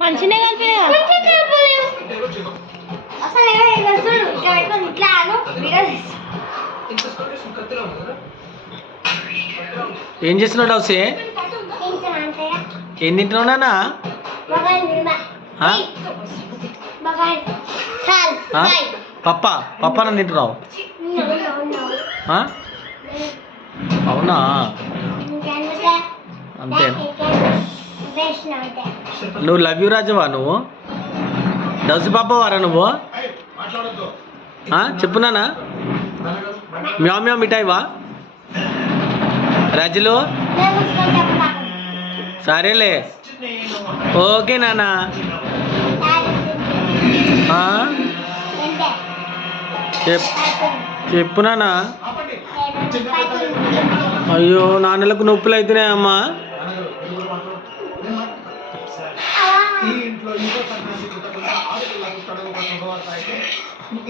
మంచినే కలిపినా అసలు ఇట్లా అను ఏం చేస్తున్నావు డౌసే? ఏం తింటున్నావు నాన్న? పప్పానం తింటున్నావు? అవునా? అంతే. నువ్వు లవ్ యూ రాజవా? నువ్వు డౌసి పాపవారా నువ్వు? చెప్పున్నానా? మ్యావ్ మ్యావ్ మిఠాయివా రాజులు? సరేలే, ఓకే నాన్న. చెప్పు నాన్న. అయ్యో, నాన్నలకు నొప్పులు అవుతున్నాయమ్మా. ఈ ఇంట్లో ఇంకో సన్యాసి పుట్టకుండా ఆడపిల్లకు తడవు శుభవార్త అయితే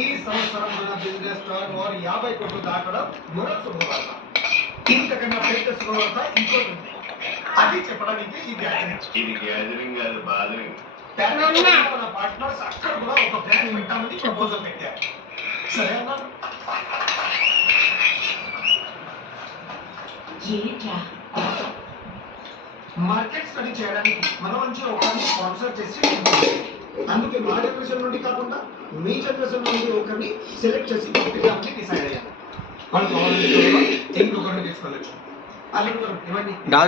ఈ సంవత్సరం మన బిజినెస్ టర్న్ ఓవర్ 50 కోట్లు దాటడం మరో శుభవార్త. ఇంతకన్నా పెద్ద శుభవార్త ఇంకోటి ఉంది, అది చెప్పడానికి ఇది గ్యాదరింగ్ కాదు, బాదరింగ్. మన పార్ట్నర్స్ అక్కడ కూడా ఒక ప్లాన్ పెట్టామని ప్రపోజల్ పెట్టారు. సరే అన్నా? మార్కెట్ స్టడీ చేయడానికి మన మంచి ఒకరిని స్పాన్సర్ చేసి, అందుకే మా జనరేషన్ నుండి కాకుండా మీ జనరేషన్ నుండి ఒకరిని సెలెక్ట్ చేసి పంపించాలని డిసైడ్ అయ్యాను. వాళ్ళు కావాలంటే ఇంకొకరిని తీసుకెళ్ళచ్చు. అలాగే ఇవ్వండి.